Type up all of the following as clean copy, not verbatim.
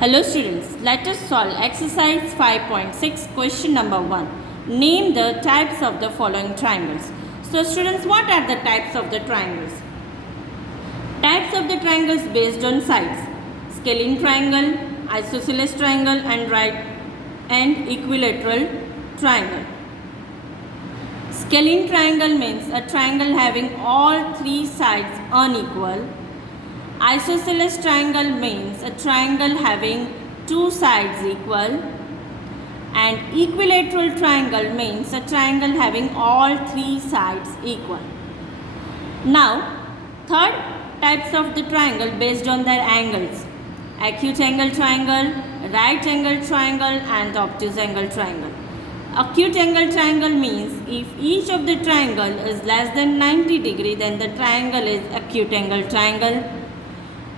Hello students, let us solve exercise 5.6 question number 1. Name the types of the following triangles. So students, what are the types of the triangles? Types of the triangles based on sides. Scalene triangle, isosceles triangle and right and equilateral triangle. Scalene triangle means a triangle having all three sides unequal. Isosceles triangle means a triangle having two sides equal, and equilateral triangle means a triangle having all three sides equal. Now, third types of the triangle based on their angles: acute angle triangle, right angle triangle and obtuse angle triangle. Acute angle triangle means if each of the triangle is less than 90 degree, then the triangle is acute angle triangle.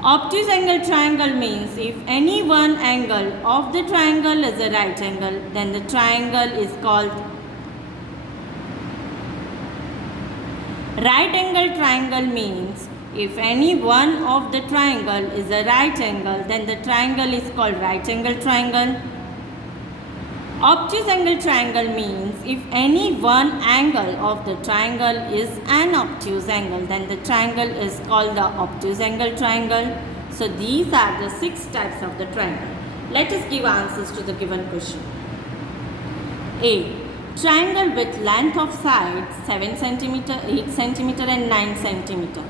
Obtuse angle triangle means if any one angle of the triangle is a right angle, then the triangle is called right angle triangle. Means if any one of the triangle is a right angle, then the triangle is called right angle triangle. Obtuse angle triangle means if any one angle of the triangle is an obtuse angle, then the triangle is called the obtuse angle triangle. So these are the 6 types of the triangle. Let us give answers to the given question. A. Triangle with length of sides 7 cm, 8 cm and 9 cm.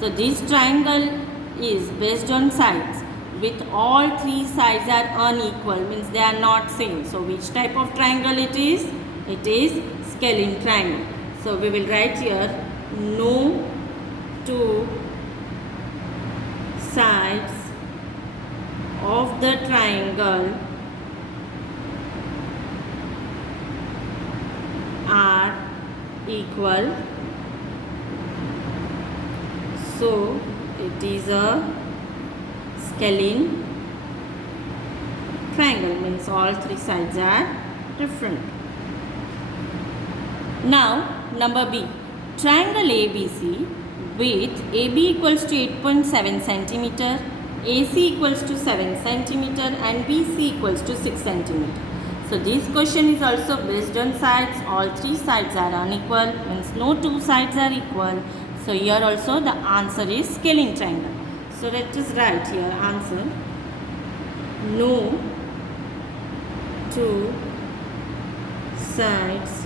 So this triangle is based on sides. With all three sides are unequal, means they are not same. So which type of triangle it is? It is scalene triangle. So we will write here no two sides of the triangle are equal. So it is a scalene triangle, means all three sides are different. Now number B. Triangle ABC with AB equals to 8.7 cm, AC equals to 7 cm and BC equals to 6 cm. So this question is also based on sides. All three sides are unequal, means no two sides are equal. So here also the answer is scalene triangle. So let us write here answer. No two sides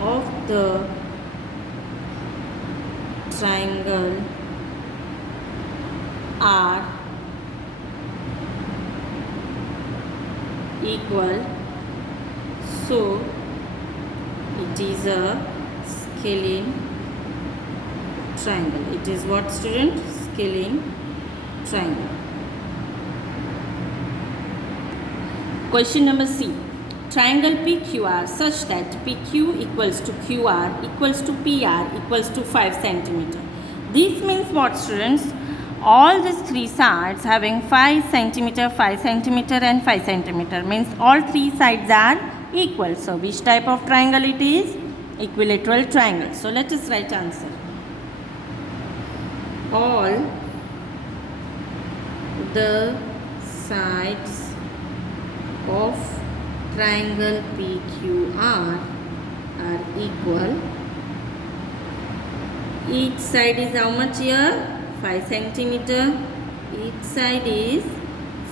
of the triangle are equal. So it is a scalene triangle. It is what, student? Scalene triangle. Question number C. Triangle PQR such that PQ equals to QR equals to PR equals to 5 cm. This means what, students? All these three sides having 5 cm, 5 cm and 5 cm, means all three sides are equal. So which type of triangle it is? Equilateral triangle. So let us write answer. All the sides of triangle PQR are equal. Each side is how much here? 5 cm. Each side is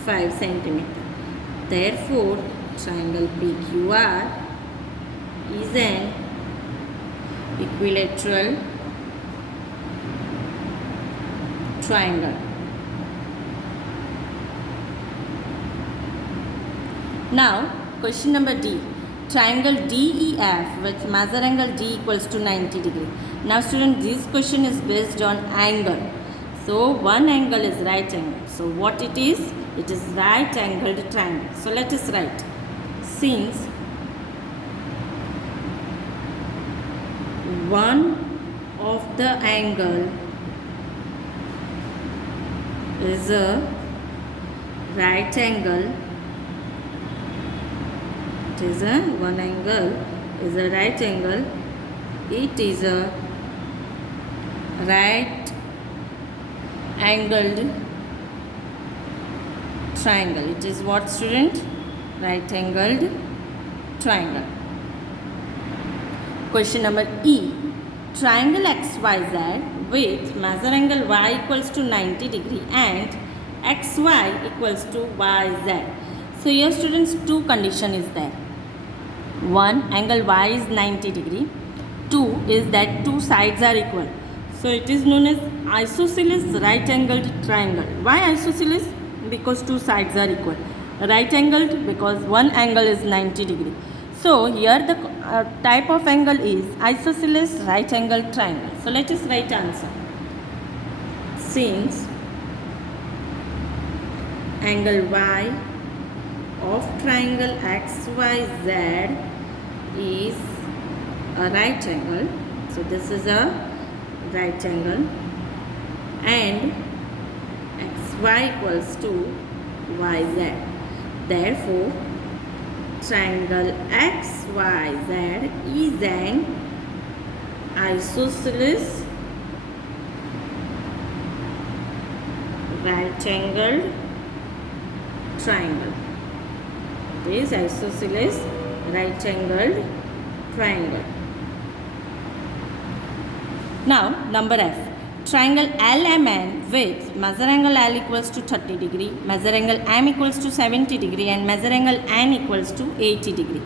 5 cm. Therefore, triangle PQR is an equilateral triangle. Now, question number D. Triangle DEF with measure angle D equals to 90 degree. Now, student, this question is based on angle. So, one angle is right angle. So, what it is? It is right angled triangle. So, let us write. Since one of the angle is a right angle, it is a one angle is a right angle, it is a right angled triangle. It is what, student? Right angled triangle. Question number E. Triangle XYZ with measure angle y equals to 90 degree and XY equals to YZ. So here, students, two condition is there. One, angle y is 90 degree. Two is that two sides are equal. So it is known as isosceles right angled triangle. Why isosceles? Because two sides are equal. Right angled because one angle is 90 degree. So here the type of angle is isosceles right angled triangle. So let us write answer. Since angle y of triangle XYZ is a right angle, so this is a right angle, and XY equals to YZ. Therefore, triangle XYZ is an isosceles right angled triangle. It is isosceles right angled triangle. Now number F. Triangle LMN with measure angle L equals to 30 degree, measure angle M equals to 70 degree and measure angle N equals to 80 degree.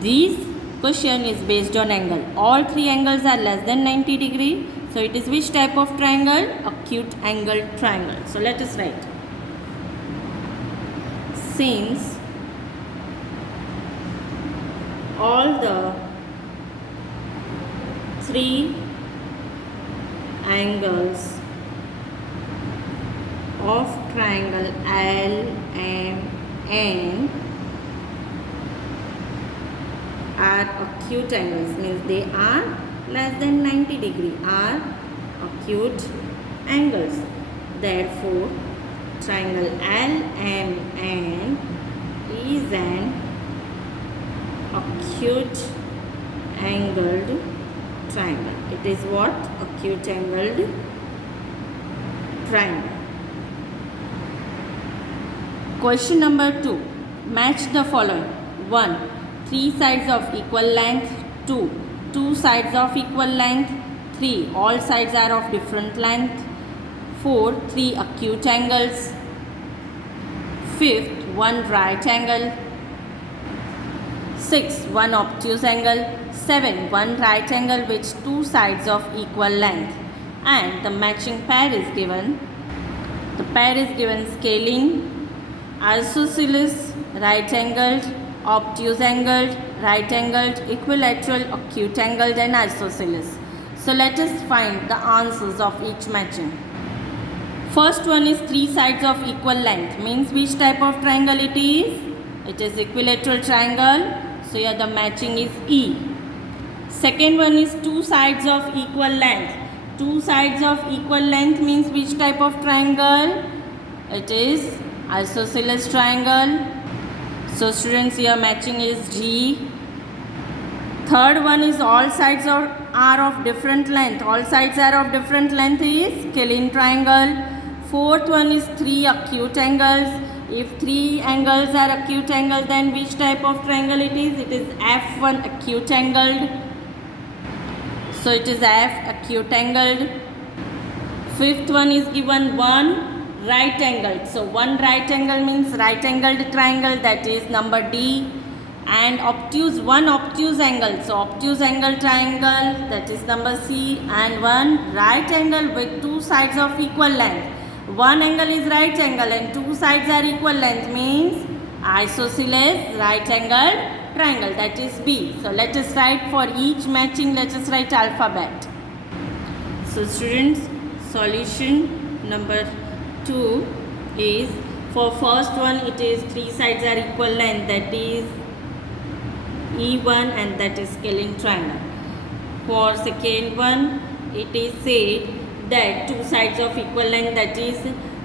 This question is based on angle. All three angles are less than 90 degree. So it is which type of triangle? Acute angle triangle. So let us write. Since all the three angles of triangle LMN are acute angles, means they are less than 90 degree, are acute angles. Therefore, triangle LMN is an acute angled triangle. It is what? Acute angled triangle. Question number 2. Match the following. 1. Three sides of equal length. 2. Two sides of equal length. 3. All sides are of different length. 4. Three acute angles. 5th, one right angle. 6. One obtuse angle. 7. One right angle with two sides of equal length. And the matching pair is given. The pair is given scalene, isosceles, right angled, obtuse angled, right angled, equilateral, acute angled and isosceles. So let us find the answers of each matching. First one is three sides of equal length. Means which type of triangle it is? It is equilateral triangle. So here the matching is E. Second one is two sides of equal length. Two sides of equal length means which type of triangle? It is isosceles triangle. So students, here matching is G. Third one is all sides are of different length. All sides are of different length is scalene triangle. Fourth one is three acute angles. If three angles are acute angle, then which type of triangle it is? It is F1 acute angled. So it is F acute angled. Fifth one is given one right angled. So one right angle means right angled triangle, that is number D. And one obtuse angle. So obtuse angle triangle, that is number C. And one right angle with two sides of equal length. One angle is right angle and two sides are equal length means isosceles right angled triangle, that is B. So let us write for each matching, let us write alphabet. So students, solution number 2 is, for first one it is three sides are equal length, that is E1 and that is scalene triangle. For second one it is said that two sides of equal length, that is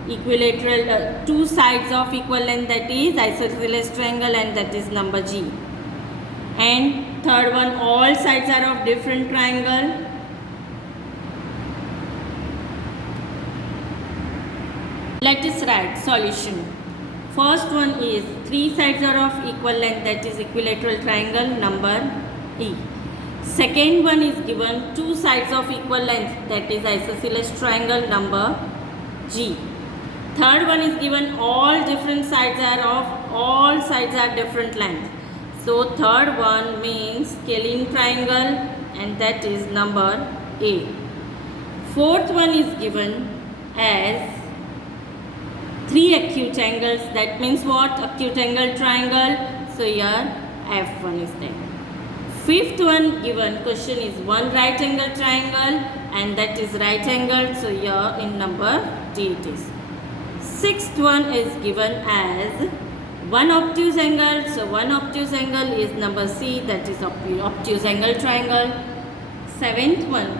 equilateral, two sides of equal length, that is isosceles triangle and that is number G. And third one, all sides are of different triangle. Let us write solution. First one is three sides are of equal length, that is equilateral triangle, number E. Second one is given two sides of equal length, that is isosceles triangle, number G. Third one is given all sides are different length. So third one means scalene triangle, and that is number A. Fourth one is given as three acute angles, that means what? Acute angle triangle. So here F1 is there. Fifth one given question is one right angle triangle, and that is right angle. So here in number D it is. Sixth one is given as one obtuse angle. So one obtuse angle is number C, that is obtuse angle triangle. Seventh one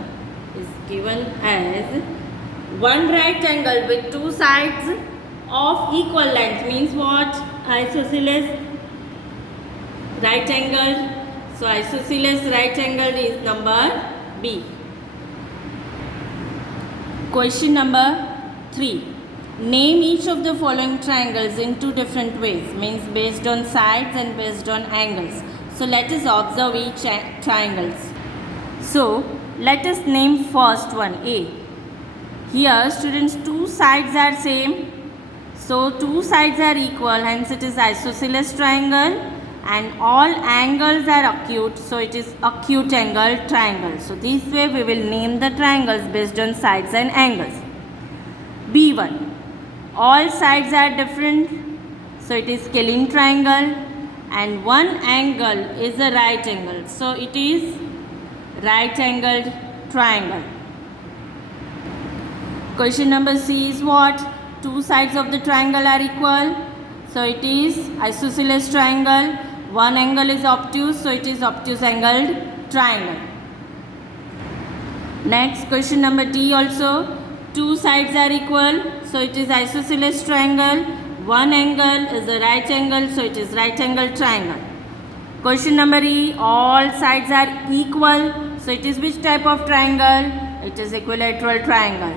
is given as one right angle with two sides of equal length, means what? Isosceles right angle. So isosceles right angle is number B. Question number 3. Name each of the following triangles in two different ways, means based on sides and based on angles. So let us observe each triangles. So let us name first one, A. Here students, two sides are same. So two sides are equal, hence it is isosceles triangle, and all angles are acute, so it is acute angle triangle. So this way we will name the triangles based on sides and angles. B1. All sides are different, so it is scalene triangle, and one angle is a right angle, so it is right angled triangle. Question number C is what? Two sides of the triangle are equal, so it is isosceles triangle. One angle is obtuse, so it is obtuse angled triangle. Next, question number D also. Two sides are equal, so it is isosceles triangle. One angle is a right angle, so it is right angle triangle. Question number E. All sides are equal, so it is which type of triangle? It is equilateral triangle.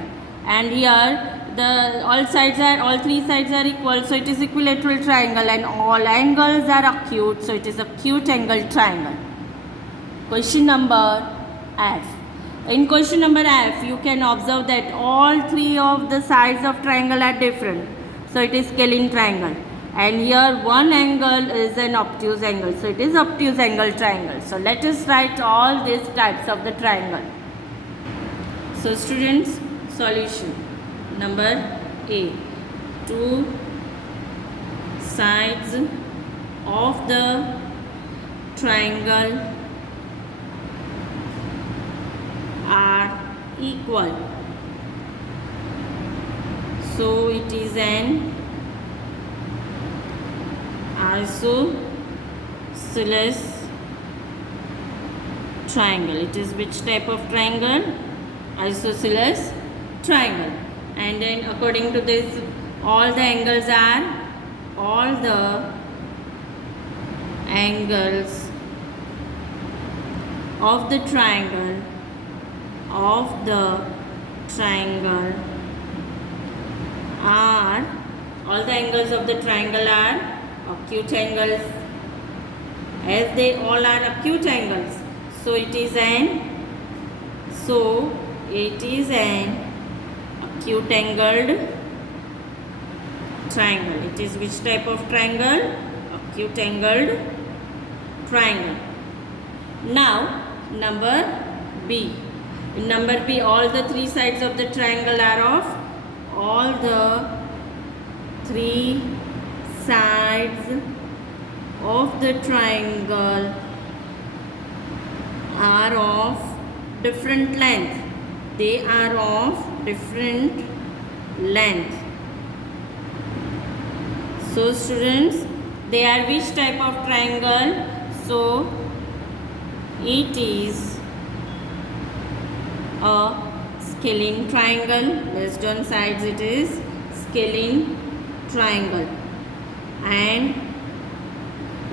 And here all three sides are equal, so it is equilateral triangle, and all angles are acute, so it is acute angle triangle. Question number F. In question number F, you can observe that all three of the sides of triangle are different, so it is scalene triangle, and here one angle is an obtuse angle, so it is obtuse angle triangle. So let us write all these types of the triangle. So students, solution. Number A. Two sides of the triangle are equal, so it is an isosceles triangle. It is which type of triangle? Isosceles triangle. And then according to this, all the angles of the triangle are acute angles, as they all are acute angles, so it is an acute angled triangle. It is which type of triangle? Acute angled triangle. Now number B. In number B, all the three sides of the triangle are of different length. They are of different length. So students, they are which type of triangle? So it is a scalene triangle. Based on sides, it is scalene triangle, and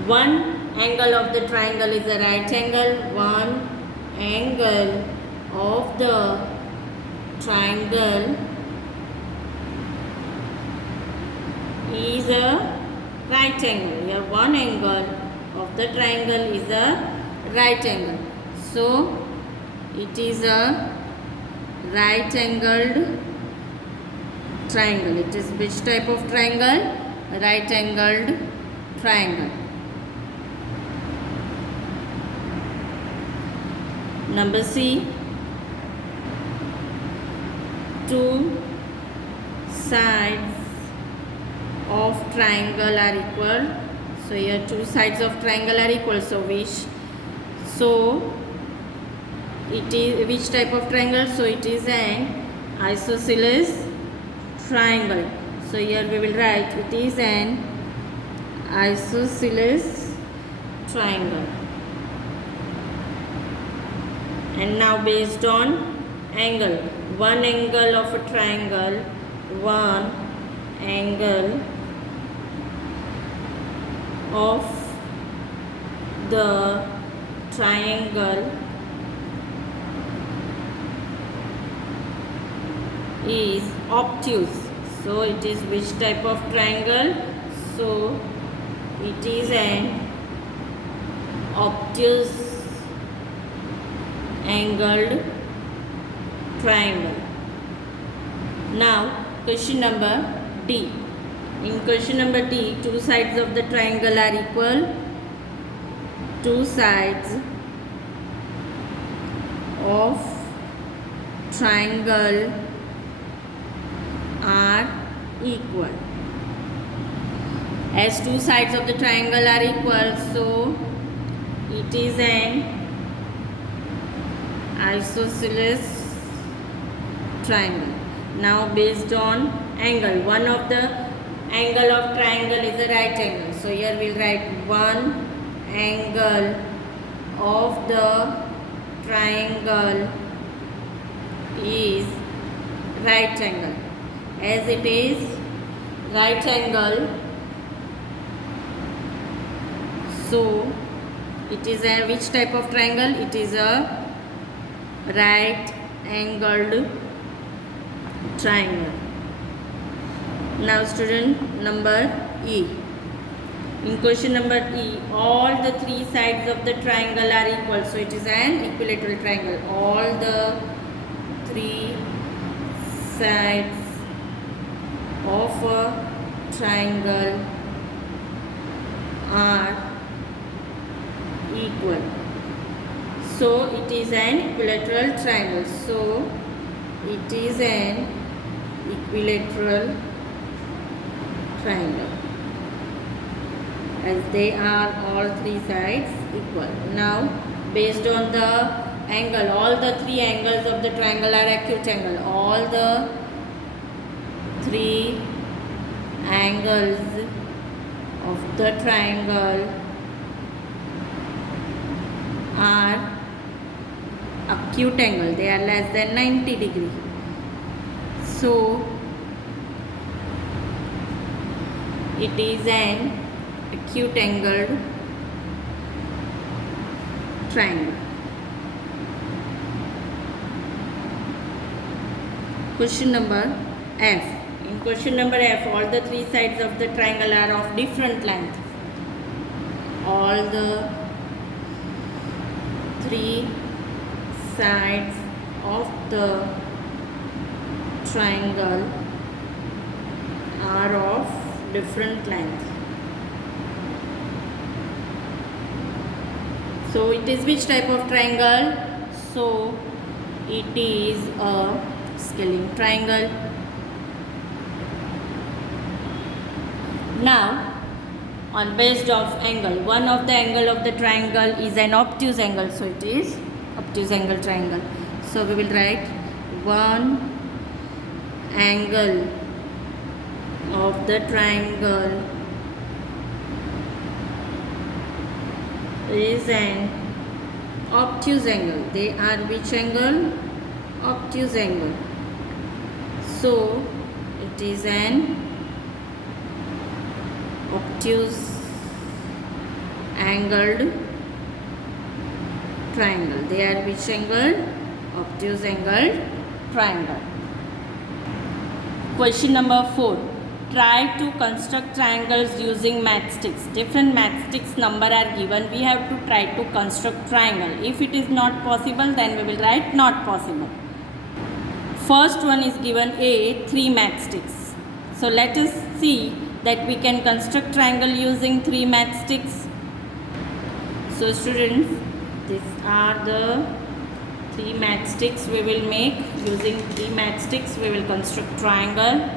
one angle of the triangle is a right angle. One angle of the triangle is a right angle. Here one angle of the triangle is a right angle. So it is a right angled triangle. It is which type of triangle? Right angled triangle. Number C. Two sides of triangle are equal. So here two sides of triangle are equal. So it is which type of triangle? So it is an isosceles triangle. So here we will write it is an isosceles triangle. And now based on angle, one angle of a triangle, one angle of the triangle is obtuse. So it is which type of triangle? So it is an obtuse angled triangle. Now question number D. In question number D, two sides of the triangle are equal. Two sides of triangle are equal. As two sides of the triangle are equal, so it is an isosceles triangle. Now based on angle, one of the angle of triangle is a right angle. So here we will write one angle of the triangle is right angle. As it is right angle, so it is a which type of triangle? It is a right angled triangle. Now student, number E. In question number E, all the three sides of the triangle are equal. So it is an equilateral triangle. All the three sides of a triangle are equal. So it is an equilateral triangle. So it is an equilateral triangle, as they are all three sides equal. Now based on the angle, all the three angles of the triangle are acute angle. All the three angles of the triangle are acute angle. They are less than 90 degree. So it is an acute angled triangle. Question number F. In question number F, all the three sides of the triangle are of different length. All the three sides of the triangle are of different length. So it is which type of triangle? So it is a scalene triangle. Now on based of angle, one of the angle of the triangle is an obtuse angle. So it is obtuse angle triangle. So we will write one angle of the triangle is an obtuse angle. They are which angle? Obtuse angle. So it is an obtuse angled triangle. They are which angle? Obtuse angled triangle. Question number 4. try to construct triangles using matchsticks. Different matchsticks number are given. We have to try to construct triangle. If it is not possible, then we will write not possible. First one is given A, 3 matchsticks. So let us see that we can construct triangle using 3 matchsticks. So students, these are the 3 matchsticks we will make. Using 3 matchsticks we will construct triangle.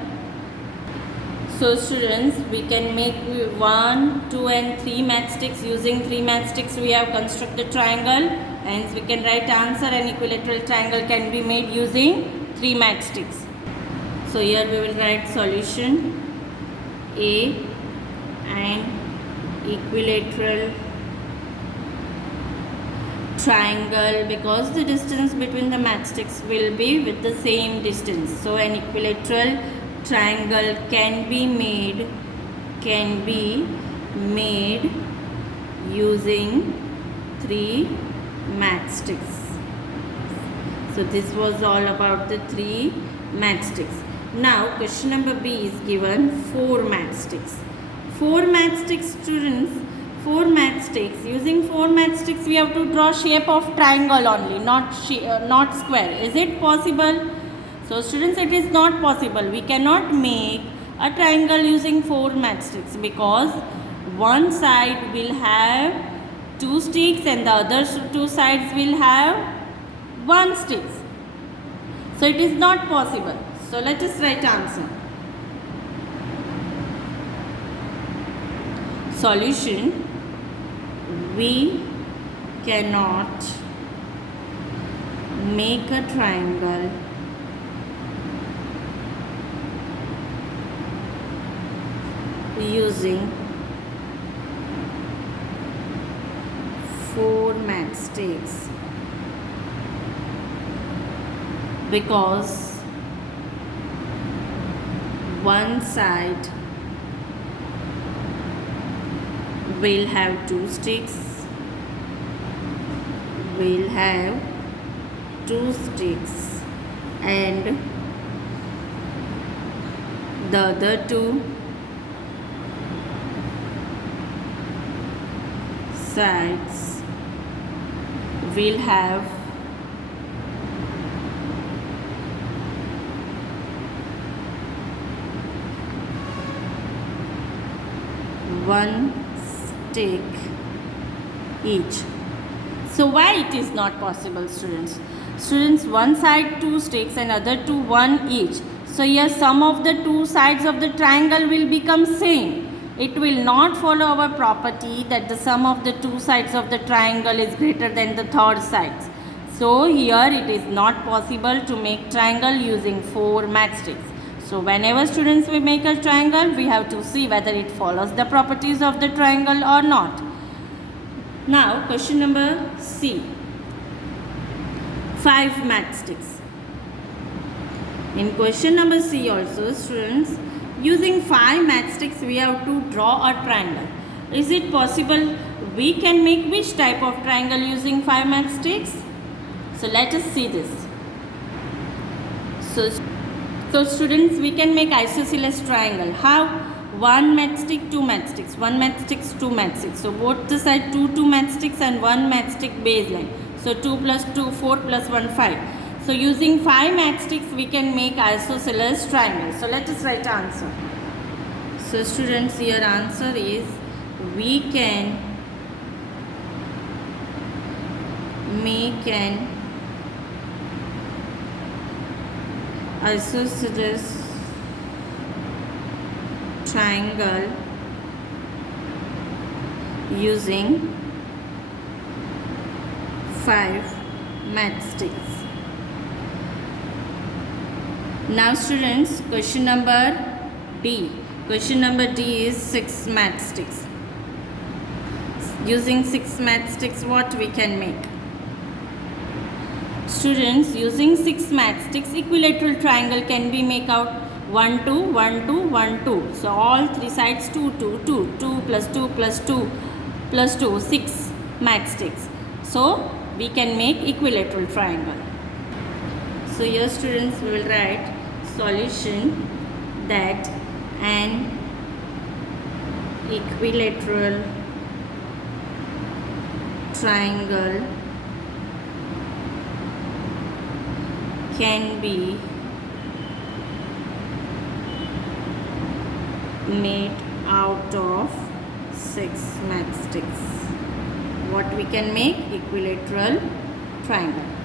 So students, we can make 1, 2 and 3 matchsticks. Using 3 matchsticks we have constructed triangle. Hence we can write answer, an equilateral triangle can be made using 3 matchsticks. So here we will write solution. A and equilateral triangle, because the distance between the matchsticks will be with the same distance. So an equilateral triangle can be made using 3 matchsticks. So this was all about the 3 matchsticks. Now question number B is given 4 matchsticks. 4 matchsticks students, 4 matchsticks. Using 4 matchsticks we have to draw shape of triangle only, not square. Is it possible? So students, it is not possible. We cannot make a triangle using 4 matchsticks because one side will have 2 sticks and the other 2 sides will have 1 stick. So it is not possible. So let us write answer. Solution. We cannot make a triangle using 4 matchsticks because one side will have 2 sticks, and the other 2 sides will have 1 stick each. So why it is not possible, students? Students, one side 2 sticks and other 2 1 each. So here sum of the 2 sides of the triangle will become same. It will not follow our property that the sum of the 2 sides of the triangle is greater than the third sides. So here it is not possible to make triangle using 4 matchsticks. So whenever students we make a triangle, we have to see whether it follows the properties of the triangle or not. Now question number C. 5 matchsticks. In question number C also, students, using 5 matchsticks we have to draw a triangle. Is it possible we can make which type of triangle using 5 matchsticks? So let us see this. So students, we can make isosceles triangle. How? 1 matchstick, 2 matchsticks, 1 matchsticks, 2 matchsticks. So both the side 2 matchsticks and 1 matchstick baseline. So 2 plus 2, 4 plus 1, 5. So using 5 matchsticks we can make isosceles triangle. So let us write answer. So students, here answer is we can make an isosceles triangle using 5 matchsticks. Now students, question number D. Question number D is 6 matchsticks. Using 6 matchsticks, what we can make? Students, using 6 matchsticks, equilateral triangle can be make out 1, 2, 1, 2, 1, 2. So all 3 sides 2, 2, 2, 2 plus 2 plus 2 plus 2, 6 matchsticks. So we can make equilateral triangle. So here students, we will write solution that An equilateral triangle can be made out of 6 matchsticks. What we can make? Equilateral triangle.